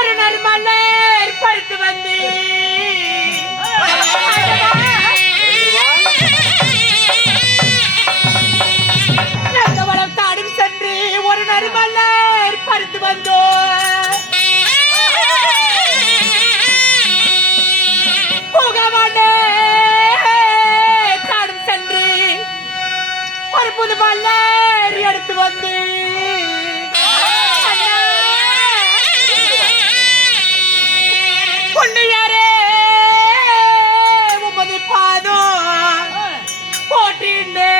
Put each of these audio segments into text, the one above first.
ஒரு நறுமலர் பறித்து வந்து நந்தவனம் காடும் சென்று ஒரு நறுமலர் பறித்து வந்தோ புகவனே காடும் சென்று ஒரு புது மலர் எடுத்து வந்து பொன்னியாரே உமது பாதம் போற்றினே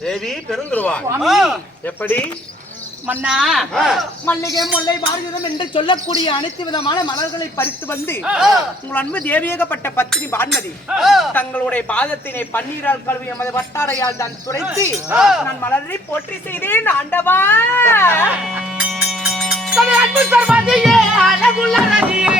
தேவி பெருந்துருவா எப்படி மன்னா மல்லிகை முல்லை பாரதியம் என்று சொல்லக்கூடிய அனைத்து விதமான மலர்களை பறித்து வந்து உங்கள் அன்பு தேவியகப்பட்ட பத்தினி பான்மதி தங்களுடைய பாதத்தினை பன்னீரால் கழுவி எமது வட்டாரையால் தான் துடைத்து நான் மலரை போற்றி செய்தேன் ஆண்டவா. அன்பு சர்வாதியே அழகுள்ள ரதியே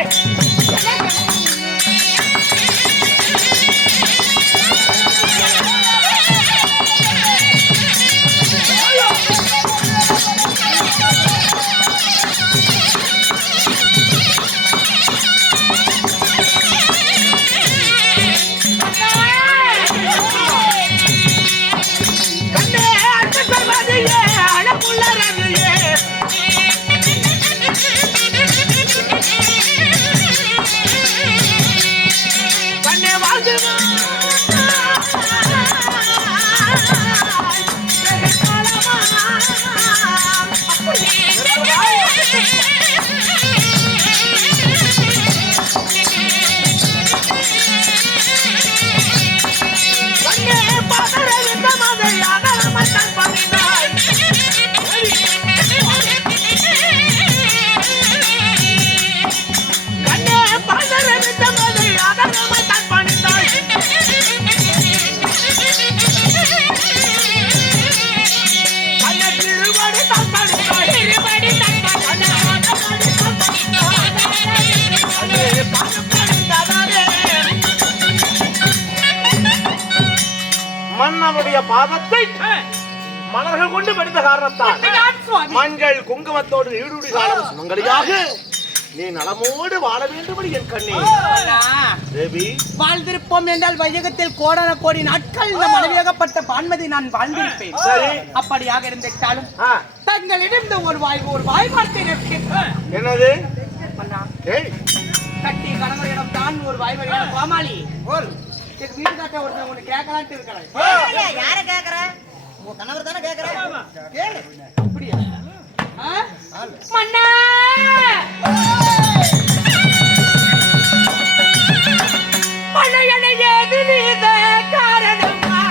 மன்னனுடைய பாதத்தை மலர்கள் கொண்டு படித்த காரணத்தால் மஞ்சள் குங்குமத்தோடு ஈடுடி காலம் சுமங்கலியாக நீ நலமோடு வாழ வேண்டும் என் கண்ணே. தேவி, வாழ்ந்திருப்போம் என்றால் வையகத்தில் கோடான கோடி நாட்கள் இந்த மனைவியாகப்பட்ட பான்மதி நான் வாழ்ந்திருப்பேன். சரி, அப்படியாக இருந்திருந்தாலும் தங்களிடம் ஒரு வாய் வார்த்தை நிற்கிறேன். என்னது? கட்டி கணவரிடம் தான் ஒரு வாய் வரையான கோமாளி வீட்டுக்காட்ட ஒருத்தன் உனக்கு கேட்கலான்ட்டு இருக்கிறேன். யார கேக்குற? உங்க கணவர் தானே கேக்குற? கேளு. அப்படியா? மன்னா மன்னையனை ஏது நீத காரணமா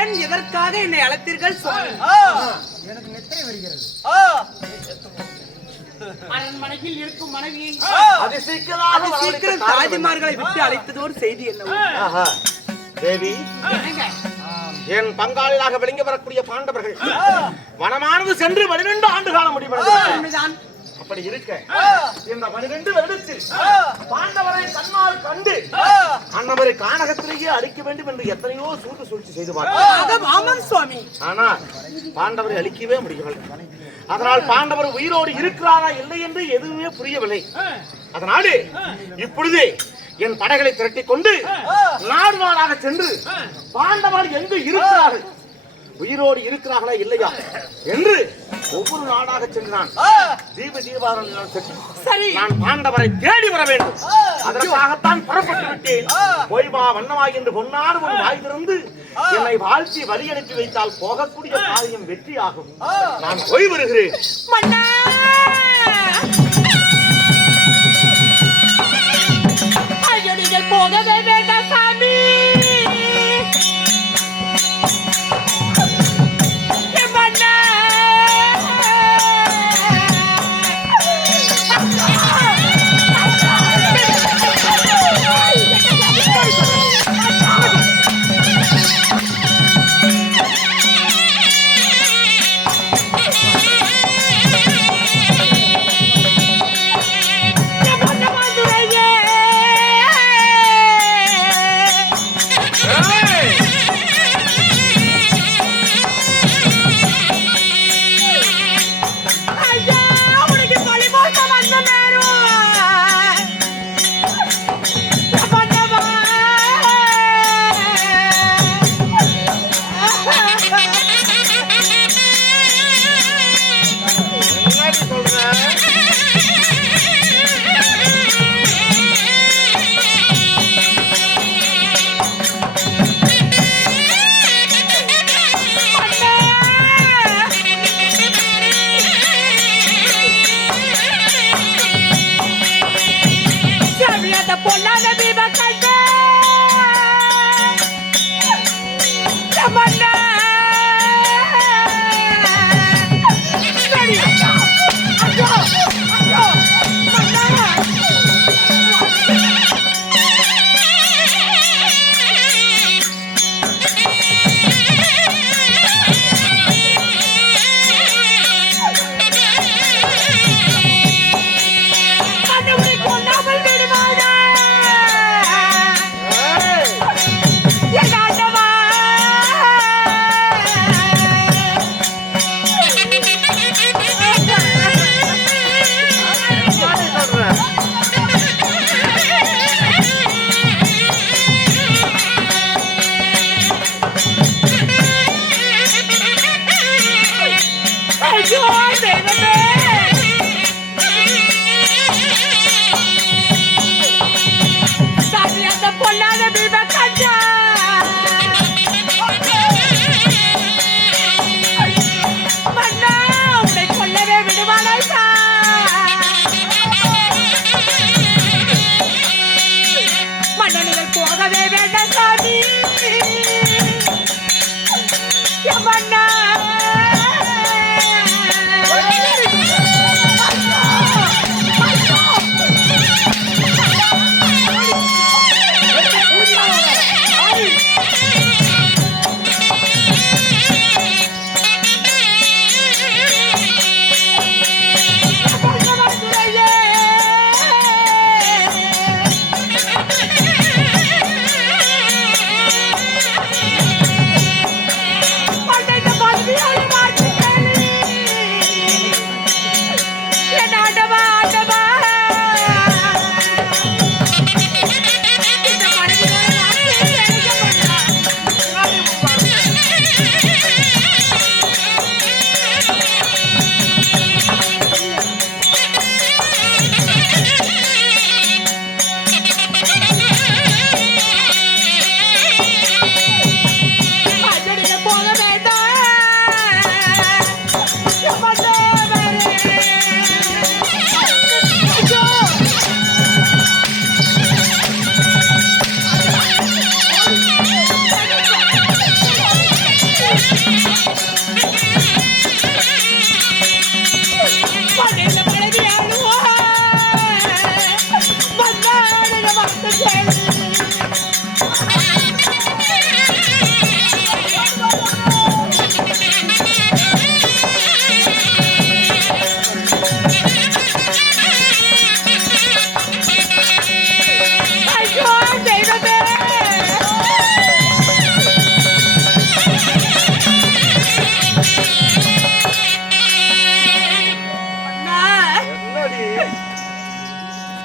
ஏன் எதற்காக என்னை அழைத்தீர்கள்? எனக்கு நெத்திரை வருகிறது. அரண்மனையில் இருக்கும் மனைவியை அது சீக்கிரம் தாஜிமார்களை விட்டு அழைத்ததோடு செய்தி என்ன? தேவி, என் பங்காளியாக விளங்கி வரக்கூடிய பாண்டவர்கள் வனமானது சென்று 12 ஆண்டு காலம் முடிவடைந்தது. அப்படி இருக்க இந்த 12 வருடத்தில் பாண்டவரை கண்ணால் கண்டு அன்னவரை கானகத்திலேயே அழிக்க வேண்டும் என்று எத்தனையோ சூட்டு சூழ்ச்சி செய்து சுவாமி. ஆனால் பாண்டவரை அழிக்கவே முடியவில்லை. அதனால் பாண்டவர் உயிரோடு இருக்கிறாரா இல்லை என்று எதுவுமே புரியவில்லை. அதனாலே இப்பொழுது என் படைகளை திரட்டிக் கொண்டு நாடு நாடாக சென்று பாண்டவர் எங்கு இருக்கிறார்கள், உயிரோடு இருக்கிறார்களா இல்லையா என்று ஒவ்வொரு நாடாக சென்று நான் தீபாவளி சரி நான் பாண்டவரை தேடி வர வேண்டும். அதற்காகத்தான் புறப்பட்டு விட்டேன். போய்வா வண்ணமாய் என்று பொன்னாடு ஒரு வாய் திறந்து என்னை வாழ்த்தி வழி அனுப்பி வைத்தால் போகக்கூடிய காரியம் வெற்றியாகும். நான் போய் வருகிறேன். மன்னா ஐயோ நீங்கள் போகவே வேண்டாம் சாமி. மன்னா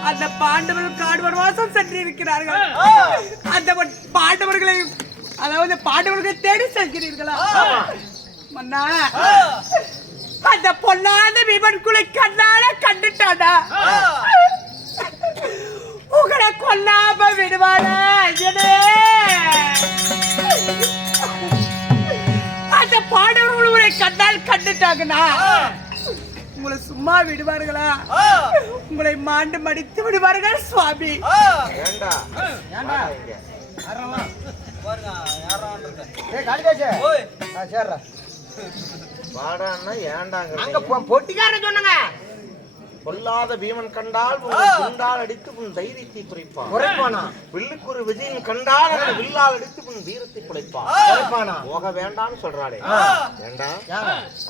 அந்த பாண்டவர்கள் காடு வனவாசம் சென்று இருக்கிறார்கள். அந்த பாண்டவர்களை அதாவது பாண்டவர்களை தேடி செல்கிறீர்களா மன்னா? அந்த அந்த பொல்லாத விமன் குலை கண்ணால கண்டுட்டானா உங்களை கொல்லாம விடுவானா அந்த பாண்டவர்கள் உங்களை கண்ணால் கண்டுட்டாங்கன்னா உங்களை சும்மா விடுவார்களா? உங்களை மாண்டு மடித்து விடுவார்கள் சுவாமி. ஏண்டா ஏண்டா யாரமா பாருங்க யாரான்றது டேய் காளிதாசே சேர்றா வாடான்னா ஏண்டாங்க அங்க பொட்டிக்காரன் சொன்னாங்க பொல்லாத பீமன் கண்டால் குண்டால் அடித்து உன் தைரியத்தை குறைப்பான் குறைப்பானா வில்லுக்குரு விஜயன் கண்டால் அவனை வில்லால் அடித்து உன் வீரத்தை குறைப்பான் குறைப்பானா போக வேண்டாம்னு சொல்றாளே ஏண்டா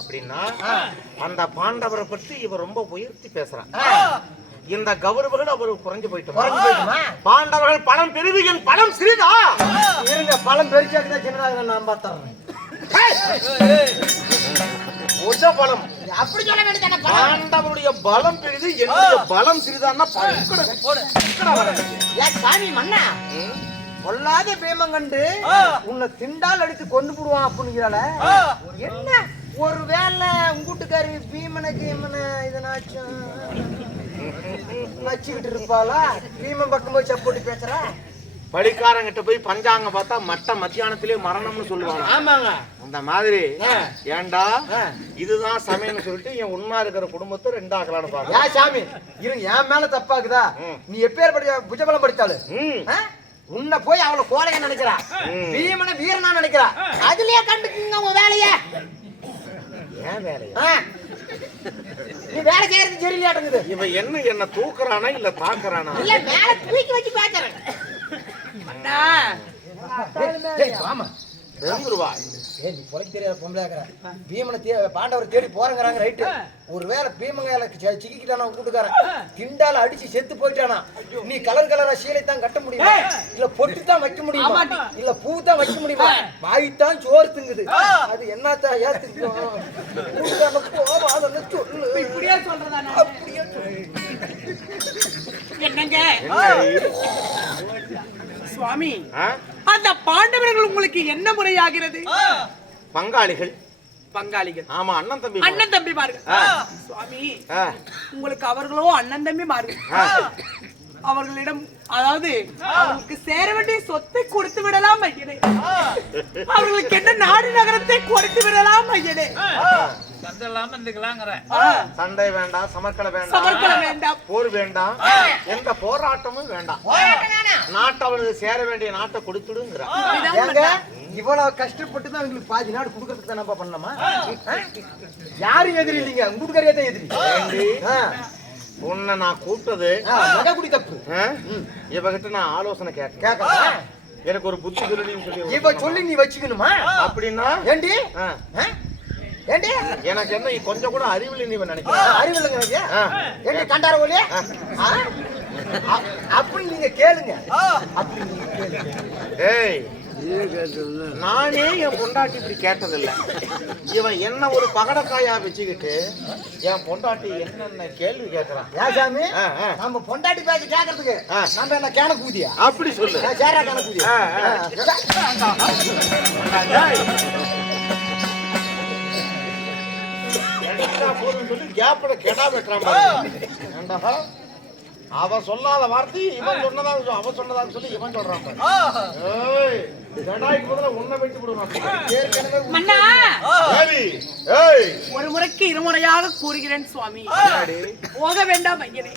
அப்படின்னா அந்த பாண்டவரை பற்றி இவர் ரொம்ப உயர்த்தி பேசுறான். இந்த கௌரவர்கள் அவருக்கு குறைஞ்சு போயிட்டு பாண்டவர்கள் பலம் பெரிது என் பலம் சிறிதா இருங்க பழம் பெருசாக்குதா சின்னதாக நான் பார்த்தேன் பலம் அப்படி சொல்ல வேண்டியதானே பாண்டவருடைய பலம் பெரிது என்னுடைய பலம் சிறிதான்னா சாமி மண்ணா பொல்லாத பீமங்கண்டு உன்னை திண்டால் அடித்து கொண்டு போடுவான் அப்படிங்கிறால என்ன ஒரு வேலை உங்கூட்டுக்காரி பீமனை கீமனை இதனாச்சும் வச்சுக்கிட்டு இருப்பாளா பீமன் பக்கம் போய் சப்போட்டு பேசுறா பலிக்காரங்கிட்ட போய் பஞ்சாங்க பார்த்தா மட்ட மத்தியானத்திலே மரணம்னு சொல்லுவாங்க. ஆமாங்க அந்த மாதிரி ஏண்டா இதுதான் சமயம்னு சொல்லிட்டு என் உண்மை இருக்கிற குடும்பத்தை ரெண்டாக்கலான்னு பாக்க. ஏன் சாமி இருங்க என் மேல தப்பாக்குதா? நீ எப்பேர் படி புஜபலம் படித்தாளு உன்னை போய் அவளை கோழைய நினைக்கிறா பீமனை வீரனா நினைக்கிறா அதுலயே கண்டுக்குங்க உங்க வேலைய. ஏன் வேலையா நீ வேலை செய்யறது சரியில்லாட்டுங்குது. இவன் என்ன தூக்குறானா இல்ல தாக்குறானா? இல்ல மேல தூக்கி வச்சு பாக்குறேன். ஆமா தெரிஞ்சிருவா. நீ பொழைக்க தெரியாத பொம்பளையாக்குற பீமனை பாண்டவர் தேடி போறங்கிறாங்க ரைட்டு. ஒருவேளை பீமங்கால சிக்கிக்கிட்டானா கூட்டுக்காரன் திண்டால அடிச்சு செத்து போயிட்டானா நீ கலர் கலரா சீலை தான் கட்ட முடியுமா? இல்ல பொட்டு தான் வைக்க முடியுமா? இல்ல பூ தான் வைக்க முடியுமா? வாய்த்தான் சோறு திங்குது. அது என்னத்தான் ஏத்துக்கும் போவாதன்னு சொல்லு. இப்படியே சொல்றதானே? அப்படியே என்னங்க சுவாமி அந்த பாண்டவர்கள் உங்களுக்கு என்ன முறையாகிறது? பங்காளிகள் பங்காளிகள். ஆமா அண்ணன் தம்பி அண்ணன் தம்பி மார்கள் சுவாமி. உங்களுக்கு அவர்களோ அண்ணன் தம்பி மார்கள். அவர்களிடம் அதாவது அவர்களுக்கு சேர வேண்டிய சொத்தை கொடுத்து விடலாம் ஐயனே. அவர்களுக்கு என்ன நாடு நகரத்தை கொடுத்து விடலாம் ஐயனே. சண்டை வேண்டாம், சமர்க்கல வேண்டாம், போர் வேண்டாம், எந்த போராட்டமும் வேண்டாம். நாட்டை அவனுக்கு சேர வேண்டிய நாட்டை கொடுத்துடுங்கிறான். இவ்வளவு கஷ்டப்பட்டு தான் உங்களுக்கு பாதி நாடு கொடுக்கறதுக்கு தான் நம்ம பண்ணலாமா? யாரும் எதிரி இல்லைங்க, உங்களுக்கறியே தான் எதிரி. உன்னை நான் கூப்பிட்டது மகக்குடி தப்பு. இவகிட்ட நான் ஆலோசனை கேட்க எனக்கு ஒரு புத்தி சொல்லின்னு சொல்லி இவ சொல்லி நீ வச்சுக்கணுமா? அப்படின்னா ஏண்டி ஏண்டி எனக்கு என்ன கொஞ்சம் கூட அறிவில்லை நீ நினைக்கிறேன். அறிவில்லைங்க ஏண்டி கண்டார போலியா? அப்படி நீங்க கேளுங்க. அப்படி நீங்க கேளுங்க. ஏய் நானே என் பொண்டாட்டி இப்படி கேட்டதில்லை. இவன் என்ன ஒரு பகடக்காயா வச்சுக்கிட்டு என் பொண்டாட்டி என்னென்ன கேள்வி கேட்கறான். ஏசாமி நம்ம பொண்டாட்டி பேச்சு கேட்கறதுக்கு நம்ம என்ன கேன கூதியா? அப்படி சொல்லு. சேரா கேன கூதியா? போதுன்னு சொல்லி கேப்பட கெடா வெட்டுறான். அவன் சொல்லாத வார்த்தை இவன் சொன்னதாக அவன் சொன்னதாக சொல்லி இவன் சொல்றான். உன்னை வெட்டி ஒரு முறைக்கு இருமுறையாக கூறுகிறேன் சுவாமி. போக வேண்டாம் ஐயனே.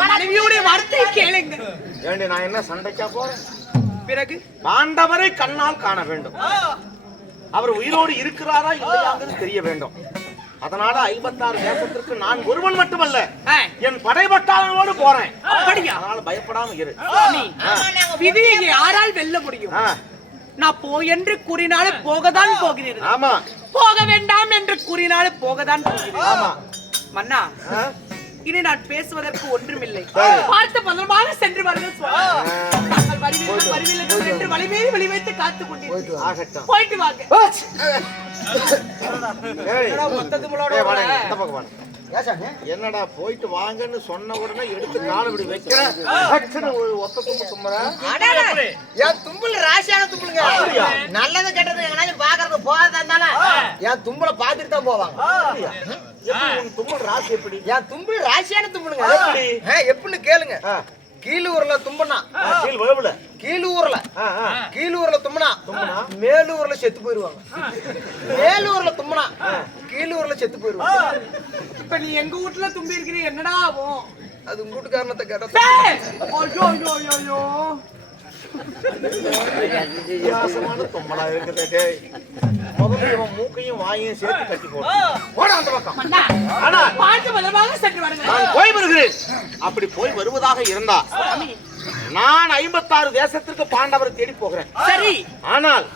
மனைவியோட வார்த்தையை கேளுங்க. ஏண்டி நான் என்ன சண்டைக்கா போறேன்? பிறகு பாண்டவரை கண்ணால் காண வேண்டும். அவர் உயிரோடு இருக்கிறாரா இல்லையாங்கிறது தெரிய வேண்டும். அதனால 56 தேசத்திற்கு நான் ஒருவன் மட்டுமல்ல என் படைபட்டாளனோடு போறேன். அப்படியா? அதனால பயப்படாம இரு. விதியை யாரால் வெல்ல முடியும்? நான் போ என்று கூறினாலும் போகத்தான் போகிறீர்கள். ஆமா. போக வேண்டாம் என்று கூறினாலும் போகத்தான் போகிறீர்கள். ஆமா. மன்னா இனி நான் பேசுவதற்கு ஒன்றுமில்லை. பார்த்து பதமாக சென்று வருங்கள் சுவாமி. நாங்கள் வருவீர்கள் என்று வலிமையை வெளிவைத்து காத்துக் கொண்டிருக்கிறோம். போயிட்டு வாங்க. ஏய், என்னடா மொத்தத்துக்குள்ளோட ஏய், வாடா, வர? இந்த பக்கம் வாடா. ஏசாமி என்னடா போயிட்டு வாங்கன்னு சொன்ன உடனே எடுத்து கால இப்படி வைக்கிற டக்குன்னு ஒரு ஒத்த தும்பு தும்புற. என் தும்புல ராசியான தும்புலுங்க. அப்படியா? நல்லது கெட்டது எங்கனாச்சும் பாக்குறது போறதா இருந்தாலும் என் தும்புல பாத்துட்டு தான் போவாங்க. எப்படி உன் தும்மல் ராசி எப்படி? என் தும்புல ராசியான தும்புலுங்க. எப்படி? எப்படின்னு கேளுங்க. ஆ, கீழூர்ல தும்புனா கீழ் விழவுல. கீழூர்ல ஆ, ஆ. கீழூர்ல தும்புனா மேலூர்ல செத்து போயிருவாங்க. மேலூர்ல தும்புனா கீழூர்ல செத்து போயிருவாங்க. இப்ப நீ எங்க வீட்டுல தும்பி இருக்கிறீ என்னடா ஆகும்? அது உங்க வீட்டுக்காரனத்தை கேட்டா டேய்! ஐயோ ஐயோ ஐயோ ஐயோ வித்தியாசமான தும்மலா இருக்குது. டேய், முதல்ல இவன் மூக்கையும் வாயையும் சேர்த்து கட்டி போடு. போடா அந்த பக்கம். மன்னா ஆனா பார்த்து பலமாக சென்று வருங்க. நான் போய் வருகிறேன். அப்படி போய் வருவதாக இருந்தா நான் 56 தேசத்திற்கு பாண்டவரை தேடி போகிறேன். சரி. ஆனால்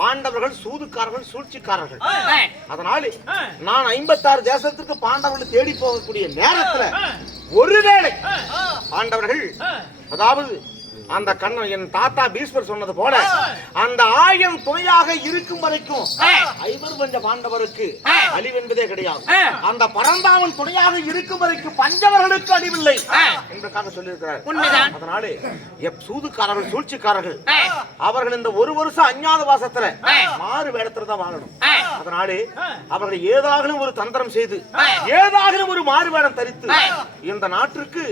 பாண்டவர்கள் சூதுக்காரர்கள் சூழ்ச்சிக்காரர்கள். ஏய், அதனால நான் 56 தேசத்திற்கு பாண்டவர்களை தேடி போகக்கூடிய நேரத்துல ஒருவேளை பாண்டவர்கள், அதாவது அந்த கண்ணன் என் தாத்தா பீஷ்மர் சொன்னது போல அந்த 1000 துணையாக இருக்கும் வரைக்கும் ஐவர்பஞ்ச பாண்டவருக்கு அழிவென்பதே கிடையாது. அந்த பரந்தாமன் துணையாக இருக்கும் வரைக்கும் பஞ்சவர்களுக்கு அழிவில்லை என்பதற்காக சொல்லியிருக்கிறார். உண்மைதான். அதனாலே சூதுக்காரர்கள் சூழ்ச்சிக்காரர்கள் அவர்கள் இந்த ஒரு வருஷம் அஞ்ஞாத வாசத்துல மாறு வேடத்துல தான் வாழணும். அதனாலே அவர்கள் ஏதாகலும் ஒரு தந்திரம் செய்து ஏதாகலும் ஒரு மாறு வேடம் தரித்து இந்த நாட்டிற்கு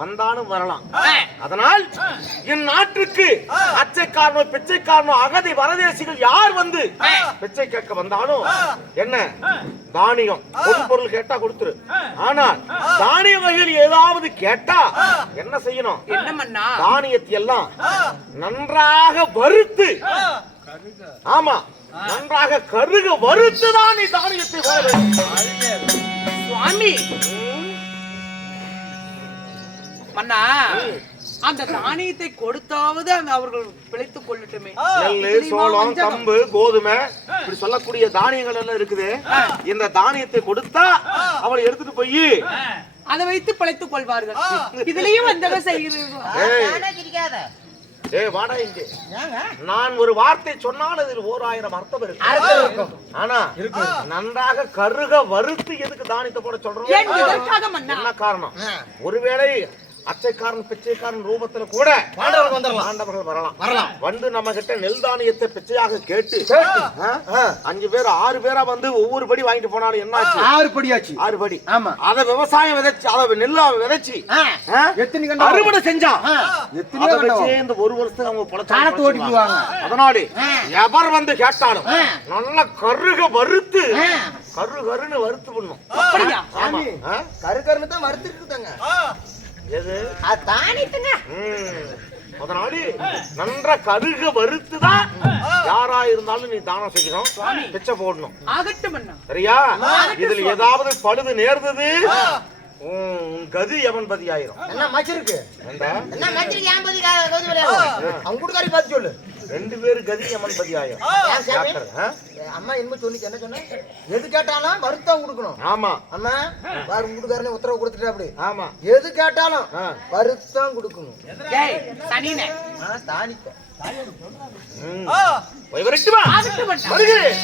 வந்தாலும் வரலாம். அதனால் என் நாட்டுக்கு அச்சைக்காரனோ பிச்சைக்காரனோ அகதி வரதேசிகள் யார் வந்து பிச்சை கேட்க வந்தாலும் என்ன தானியம் பொருள் கேட்டா கொடுத்துரு. ஆனால் தானிய வகையில் ஏதாவது கேட்டா என்ன செய்யணும்? என்ன மன்னா? தானியத்தை எல்லாம் நன்றாக வறுத்து, ஆமா நன்றாக கருக வறுத்துதான் நீ தானியத்தை வர வேண்டும். சுவாமி மன்னா, அந்த தானியத்தை கொடுத்தாவது அவர்கள் பிழைத்துக் கொள்ளட்டுமே. நெல்லு, சோளம், கம்பு, கோதுமை இப்படி சொல்லக்கூடிய தானியங்கள் எல்லாம் இருக்குது. இந்த தானியத்தை கொடுத்தா அவளை எடுத்துட்டு போய் அதை வைத்து பிழைத்துக் கொள்வார்கள். இதுலயும் வந்தவ செய்கிறீர்கள். ஏய் வாடா இங்கே. நான் ஒரு வார்த்தை சொன்னால் அதில் 1000 அர்த்தம் இருக்கு. ஆனா நன்றாக கருக வறுத்து எதுக்கு தானியத்தை போட சொல்றோம்? ஏன் இதற்காக மன்னா? என்ன காரணம்? ஒருவேளை அச்சைக்காரன் பிச்சைக்காரன் ரூபத்துல கூட பாண்டவர்கள் வரலாம். வந்து நம்ம கிட்ட நெல் தானியத்தை பிச்சையாக கேட்டு 5 பேர் 6 பேரா வந்து ஒவ்வொரு படி வாங்கிட்டு போனாலும் என்ன ஆச்சு? 6 படியாச்சு. 6 படி. ஆமா. அத விவசாயம் விதைச்சு, அத நெல்ல விதைச்சு எத்தனை கண்டா அறுவடை செஞ்சா எத்தனை அத கண்டா வச்சு இந்த ஒரு வருஷத்துக்கு அவங்க காலத்தை ஓட்டிடுவாங்க. அதனால எவர் வந்து கேட்டாலும் நல்ல கருக வறுத்து கருன்னு வறுத்து பண்ணும். அப்படியா? ஆமா. கருக்கருன்னு தான் வறுத்துருக்குதாங்க. எது? தானியத்துங்க. அதனால நன்றா கருக வறுத்துதான் யாரா இருந்தாலும் நீ தானம் செய்யணும், பிச்சை போடணும். ஆகட்டும் மன்னா. சரியா? இதுல ஏதாவது பழுது நேர்ந்தது கதி எவன் பதி ஆயிரும். என்ன மச்சிருக்கு? என்ன மச்சிருக்கு? ஏன் பதி அவங்க கூடக்காரி பார்த்து சொல்லு. 2 பேரு கதி எமன் பதி ஆயிரும். அம்மா என்ன சொன்னிச்சு? என்ன சொன்ன? எது கேட்டாலும் வருத்தம் கொடுக்கணும். ஆமா. அம்மா வேற வீட்டுக்காரனே உத்தரவு கொடுத்துட்டா அப்படி. ஆமா. எது கேட்டாலும் வருத்தம் கொடுக்கணும். ஏய் சனினே. தானித்த போய் வரட்டு வா. ஆகட்டும் மன்னா. வருகிறேன்.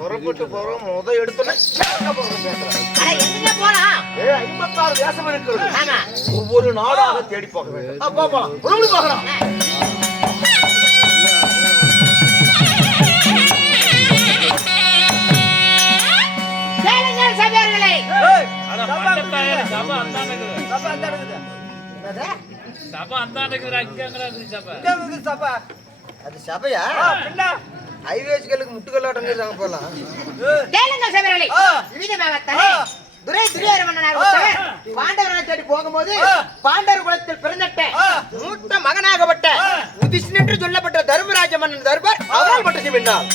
புறப்பட்டு போறோம். முத எடுத்தோன்னே 56 தேசம் இருக்கிறது. ஒவ்வொரு நாடாக தேடி போக வேண்டும். போகலாம். அது சபையா? ஐவேஸ்களுக்கு முட்டுக்கல்லாட்டம் போலாம். கேளுங்கள் சபைகளே. விவிதமாகத்தானே துரையர மன்னனாக ஒருத்தவர் பாண்டவரை தேடி போகும்போது பாண்டவர் குலத்தில் பிறந்தட்ட மூத்த மகனாகப்பட்ட யுதிஷ்டன் என்று சொல்லப்பட்ட தர்மராஜ மன்னன் தர்பார் அவரால் பட்டு சென்றார்.